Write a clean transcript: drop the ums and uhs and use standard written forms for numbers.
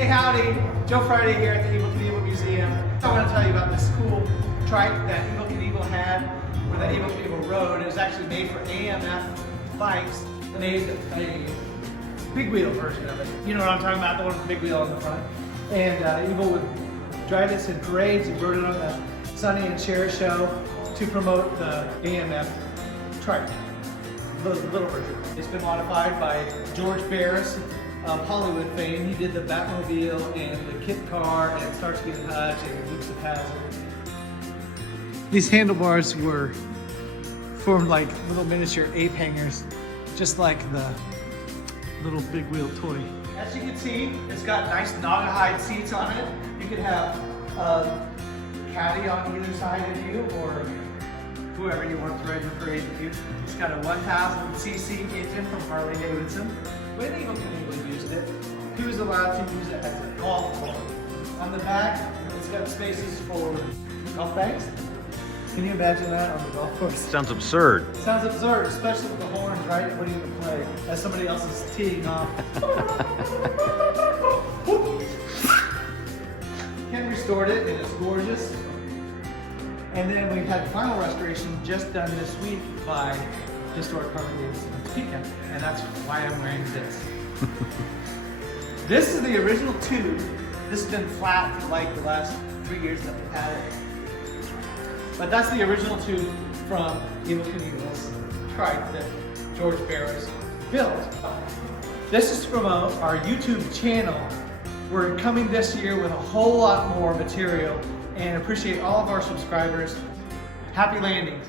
Hey howdy, Joe Friday here at the Evel Knievel Museum. I want to tell you about this cool trike that Evel Knievel had, or that Evel Knievel rode. It was actually made for AMF bikes. Made a big wheel version of it. You know what I'm talking about, the one with the big wheel on the front. And Evel would drive this in parades. He rode it on the Sonny and Cher show to promote the AMF trike, the little version. It's been modified by George Barris of Hollywood fame. He did the Batmobile and the kit car and Starsky and Hutch and Dukes of Hazzard. These handlebars were formed like little miniature ape hangers, just like the little big wheel toy. As you can see, it's got nice Naugahyde seats on it. You could have a caddy on either side of you, or whoever you want to ride your parade with you. It's got a 1000cc engine from Harley Davidson. When Evel Knievel used it, he was allowed to use it as a golf cart. On the back, it's got spaces for golf bags. Can you imagine that on the golf course? Sounds absurd. Sounds absurd, especially with the horns right when you play, as somebody else is teeing off. Ken restored it, and it's gorgeous. And then we had final restoration just done this week by Historic Harley Davidson Topeka, and that's why I'm wearing this. This is the original tube. This has been flat for like the last 3 years that we've had it. But that's the original tube from Evel Knievel's trike that George Barris built. This is to promote our YouTube channel. We're coming this year with a whole lot more material and appreciate all of our subscribers. Happy landings.